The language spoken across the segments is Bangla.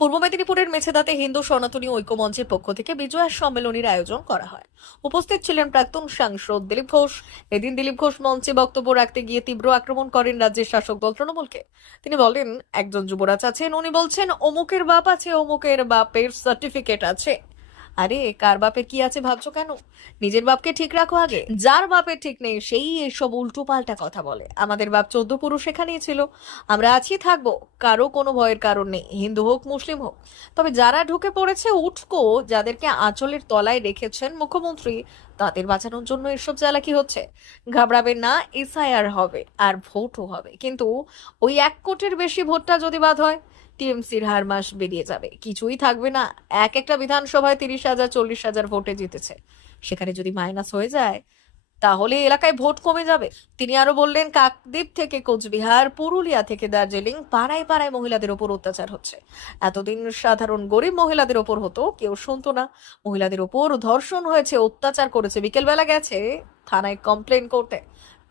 পূর্ব মেদিনীপুরের মেছেদাতে হিন্দু সনাতনী ঐক্যমঞ্চের পক্ষ থেকে বিজয়া সম্মেলনের আয়োজন করা হয়। উপস্থিত ছিলেন প্রাক্তন সাংসদ দিলীপ ঘোষ। এদিন দিলীপ ঘোষ মঞ্চে বক্তব্য রাখতে গিয়ে তীব্র আক্রমণ করেন রাজ্যের শাসক দল তৃণমূলকে। তিনি বলেন, একজন যুবরাজ আছেন, উনি বলছেন, অমুকের বাপ আছে, অমুকের বাপের সার্টিফিকেট আছে। আরে, কার বাপের কি আছে ভাবছ কেন? নিজের বাপকে ঠিক রাখো আগে। যার বাপের ঠিক নেই, সেই এসব উল্টো পাল্টা কথা বলে। আমাদের বাপ চোদ্দ পুরুষ এখানেই ছিল। আমরা আছি, থাকব। কারও কোনো ভয়ের কারণ নেই। হিন্দু হোক, মুসলিম হোক। তবে যারা ঢুকে পড়েছে উটকো, যাদেরকে আঁচলের তলায় রেখেছেন মুখ্যমন্ত্রী, তাদের বাঁচানোর জন্য এসব চালাকি হচ্ছে। ঘাবড়াবে না, এসআইআর হবে, আর ভোটও হবে। কিন্তু ওই এক কোটির বেশি ভোটটা যদি বাদ হয় টিএমসির হার মাস বেরিয়ে যাবে। কিছুই থাকবে না। এক একটা বিধানসভায় তিরিশ হাজার, চল্লিশ হাজার ভোটে জিতেছে। সেখানে যদি মাইনাস হয়ে যায়, তাহলে এলাকায় ভোট কমে যাবে। তিনি আরও বললেন, কাকদ্বীপ থেকে কোচবিহার, পুরুলিয়া থেকে দার্জিলিং পাড়ায় পাড়ায় মহিলাদের ওপর অত্যাচার হচ্ছে। এতদিন সাধারণ গরিব মহিলাদের ওপর হতো, কেউ শুনতো না। মহিলাদের ওপর ধর্ষণ হয়েছে, অত্যাচার করেছে। বিকেলবেলা গেছে থানায় কমপ্লেন করতে।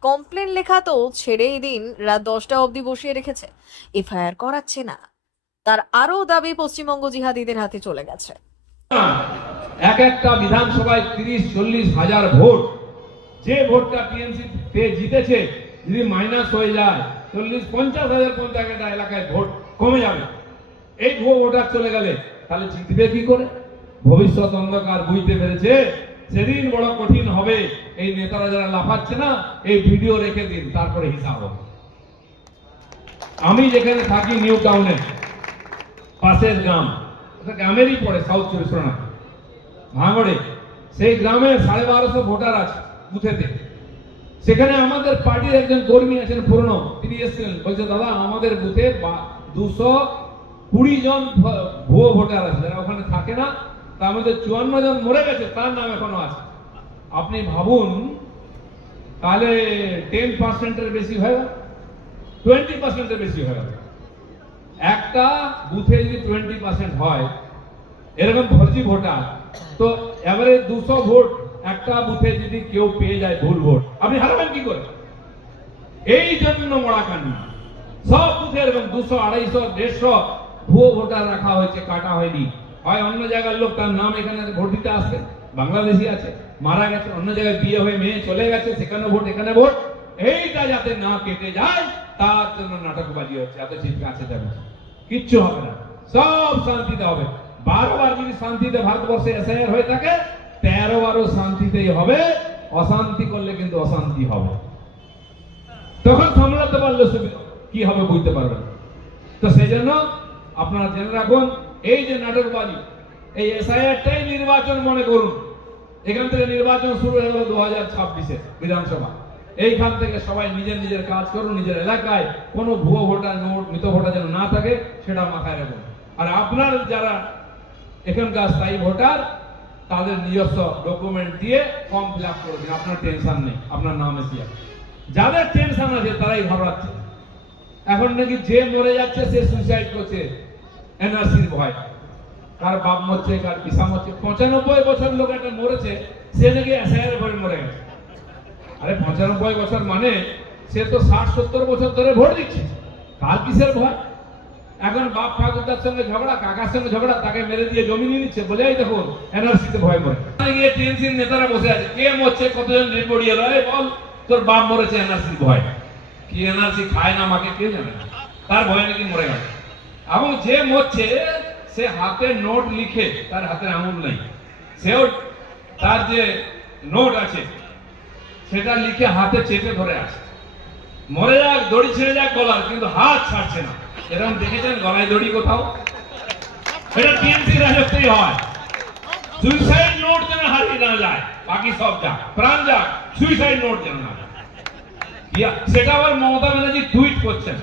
কমপ্লেন লেখা তো ছেড়েই দিন, রাত দশটা অবধি বসিয়ে রেখেছে। এফআইআর করাচ্ছে না। তার আরও দাবি পশ্চিমবঙ্গ জিহাদিদের হাতে চলে গেছে। এক একটা বিধানসভায় তিরিশ, চল্লিশ হাজার ভোট। যে ভোটটা টিএমসি জিতেছে, যদি মাইনাস হয়ে যায়, চল্লিশ, পঞ্চাশ হাজার পঞ্চাশ একটা এলাকায় ভোট কমে যাবে। এই ভুয়ো ভোটার চলে গেলে তাহলে জিতবে কি করে? ভবিষ্যৎ অন্ধকার বুঝতে পেরেছে, সেদিন বড় কঠিন হবে। এই নেতারা যারা লাফাচ্ছে না, এই ভিডিও রেখে দিন, তারপরে হিসাব হবে। আমি যেখানে থাকি, নিউ টাউনে পাশের গ্রাম। ওটা গ্রামেরই পড়ে সাউথ চব্বিশ পরগনা। ভাঙড়ে। সেই গ্রামে সাড়ে বারোশো ভোটার আছে, বুথেতে। সেখানে আমাদের পার্টির একজন কর্মী আছেন পুরনো, তিনি এসেছিলেন। বলছে, দাদা, আমাদের বুথে দুশো কুড়ি জন ভুয়ো ভোটার আছে। যারা ওখানে থাকে না, তার মধ্যে চুয়ান্ন জন মরে গেছে, তার নাম এখনও আছে। আপনি ভাবুন, তাহলে টেন পার্সেন্টের বেশি হয় টোয়েন্টি পার্সেন্টের বেশি হয় একটা বুথে যদি টোয়েন্টি পার্সেন্ট হয়, এরকম ভর্জি ভোটার তো এবারে দুশো ভোট একটা বুথে যদি কেউ পেয়ে যায় ভুল ভোট আপনি হারাবেন কি করে? এই জন্য মরা কান্না সব বুথে এরকম দুশো, আড়াইশো, দেড়শো ভুয়ো ভোটার রাখা হয়েছে, কাটা হয়নি। হয় অন্য জায়গার লোক, তার নাম এখানে ভোট দিতে আসবে বাংলাদেশি আছে, মারা গেছে, অন্য জায়গায় বিয়ে হয়ে মেয়ে চলে গেছে, সেখানে ভোট, এখানে ভোট। এইটা যাতে না কেটে যায়, তার জন্য নাটকবাজি হচ্ছে এত চিৎকার আছে যাবে কিচ্ছু হবে না। সব শান্তিতে হবে। বারবার যদি শান্তিতে ভারতবর্ষে এসআইআর হয়ে থাকে তেরো বারো শান্তিতেই হবে। অশান্তি করলে কিন্তু অশান্তি হবে। তখন সামলাতে পারলে কি হবে বুঝতে পারবেন তো সেই জন্য আপনারা জেনে রাখুন, এই যে নাটকবাজি, এই এসআইআরটাই নির্বাচন মনে করুন। এখান থেকে নির্বাচন শুরু হয়ে গেল দু হাজার ছাব্বিশে বিধানসভা। এইখান থেকে সবাই নিজের নিজের কাজ করুন, নিজের এলাকায় কোনো ভুয়ো ভোটার নোট মৃত ভোটার যেন না থাকে, সেটা মাথায় রাখুন। আর আপনার যারা এখানকার স্থায়ী ভোটার, তাদের নিজস্ব ডকুমেন্ট দিয়ে ফর্ম ফিল আপ করে দিন। আপনার টেনশন নেই, আপনার নাম এসে যাদের টেনশন আছে, তারাই ঘবরাচ্ছে এখন নাকি যে মরে যাচ্ছে, সে সুইসাইড করছে। এনআরসির ভয়। কার বাপ মরছে, কার পিসা মরছে। পঁচানব্বই বছর লোক একটা মরেছে, সে নাকি এসআইয়ের ভয় মরে গেছে। আরে পঁচানব্বই বছর মানে সে তো ষাট, সত্তর বছর ধরে ভোট দিচ্ছে। কার কিসের ভয়? এখন বাপ ঠাকুরদার সঙ্গে ঝগড়া, কাকার সঙ্গে ঝগড়া, তাকে মেরে দিয়ে জমি নিয়ে নিচ্ছে বলে এই দেখুন এনআরসিতে ভয় মরে গিয়ে নেতারা বসে আছে, কে মরছে, কতজন বডি এলো? বল, তোর বাপ মরেছে এনআরসির ভয়। কি এনআরসি খায় না মাকে, কে জানে। তার ভয় নাকি মরে গেল। এবং যে মরছে, সে হাতে নোট লিখে, তার হাতে আঙুল নেই। সেও তার যে নোট আছে সেটা লিখে হাতে চেপে ধরে আছে মরে যাক, দড়ি ছেড়ে যাক গলার, কিন্তু হাত ছাড়ছে না। এরকম দেখেছেন গলায় দড়ি কোথাও? এটা টিএমসি রাজত্বই হয়। সুইসাইড নোট যেন হারিয়ে না যায়, বাকি সব যাক, প্রাণ যাক সুইসাইড নোট যেন না। সেটা আবার মমতা ব্যানার্জি টুইট করছেন।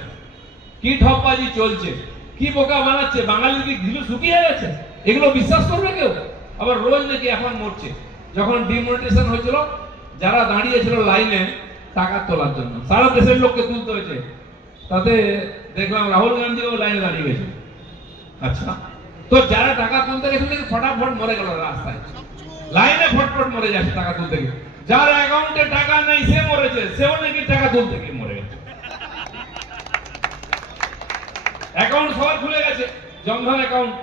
কি ঠপবাজি চলছে, কি বোকা বানাচ্ছে বাঙালি কি ঘিলু শুকিয়ে গেছে? এগুলো বিশ্বাস করবে কেউ? আবার রোজ নাকি এখন মরছে। যখন ডিমোনিটেশন হয়েছিল যারা দাঁড়িয়েছিল লাইনে টাকা তোলার জন্য। সারা দেশের লোককে তুলতে হয়েছে। তাতে দেখলাম রাহুল গান্ধীও লাইনে দাঁড়িয়ে গেছে। আচ্ছা। তো যারা টাকা তুলতে গেছিল ফটাফট মরে গেল রাস্তায়। লাইনে ফটফট মরে যাচ্ছে টাকা তুলতে গিয়ে। যার অ্যাকাউন্টে টাকা নেই, সে মরেছে। সেও নাকি টাকা তুলতে গিয়ে মরে গেছে। অ্যাকাউন্ট সবার খুলে গেছে। Jandhan account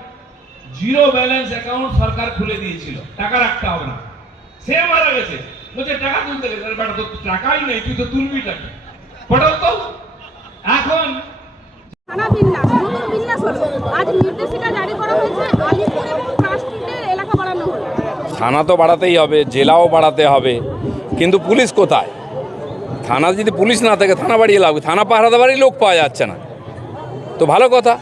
zero balance account সরকার খুলে দিয়েছিল। টাকা রাখতে হবে না। সে মারা গেছে। বলছে টাকা তুলতে গেছে আরে বেটা তোর তো টাকাই নেই তুই তো তুলবি টাকা পটাও তো। এখন থানা বিন্যাস নতুন বিন্যাস হলো। আজ নির্দেশিকা জারি করা হয়েছে আলিপুর এবং ট্রাস্ট্রিটের এলাকা বাড়ানো হলো। থানা তো বাড়াতেই হবে জেলাও বাড়াতে হবে। কিন্তু পুলিশ কোথায়? থানা যদি পুলিশ না থাকে থানা বাড়িয়ে লাগবে থানা পাহারা দেওয়ারই লোক পাওয়া যাচ্ছে না। তো ভালো কথা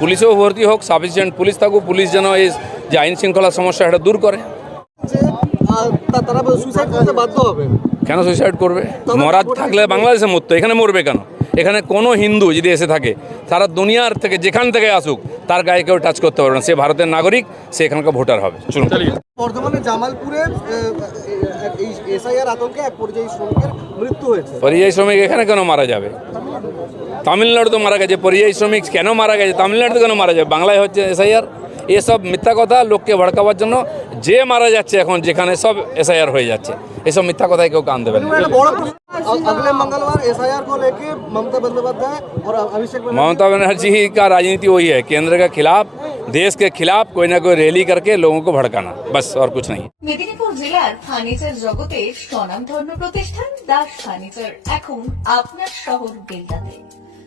পুলিশেও ভর্তি হোক সাফিসিয়েন্ট পুলিশ থাকুক পুলিশ যেন এই যে আইন শৃঙ্খলার সমস্যা এটা দূর করে। তারা সুইসাইড করতে বাধ্য হবে। কেন সুইসাইড করবে? মরার থাকলে বাংলাদেশে মরতো এখানে মরবে কেন? এখানে কোনো হিন্দু যদি এসে থাকে সারা দুনিয়ার থেকে যেখান থেকে আসুক তার গায়ে কেউ টাচ করতে পারবে না। সে ভারতের নাগরিক সে এখানকার ভোটার হবে। চলুন। বর্তমানে জামালপুরে এসআইআর আতঙ্কে এক পরিযায়ী শ্রমিকের মৃত্যু হয়েছে। পরিযায়ী শ্রমিক এখানে কেন মারা যাবে? তামিলনাড়ু তো মারা গেছে। পরিযায়ী শ্রমিক কেন মারা গেছে? তামিলনাড়ু কেন মারা যাবে? বাংলায় হচ্ছে এসআইআর? এসব মিথ্যা কথা লোককে ভড়কাবার জন্য যে মারা যাচ্ছে এখন যেখানে সব এসআইআর হয়ে যাচ্ছে এসব মিথ্যা কথায় কেউ কান দেবে না একটা বড় প্রশ্ন अ- अगले मंगलवार एसआईआर को लेके ममता बंदोपाध्याय और अभिषेक बनर्जी ममता बनर्जी का राजनीति वही है केंद्र के खिलाफ देश के खिलाफ कोई ना कोई रैली करके लोगों को भड़काना बस और कुछ नहीं মেদিনীপুর জেলার ফার্নিচার জগতে স্বনামধন্য প্রতিষ্ঠান দাস ফার্নিচার এখন আপনার শহর বেলদাতে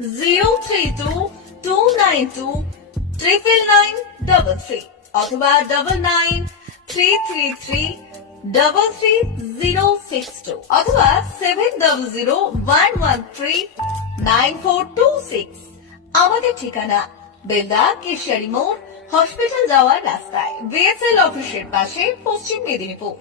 zero three two two nine two triple nine অথবা double nine three three three three zero six two অথবা seven zero one one three nine four two six আমাদের ঠিকানা বেলদা কেশিয়ারি মোড় হসপিটাল যাওয়ার রাস্তায়। বিএসএল অফিসের পাশে পশ্চিম মেদিনীপুর।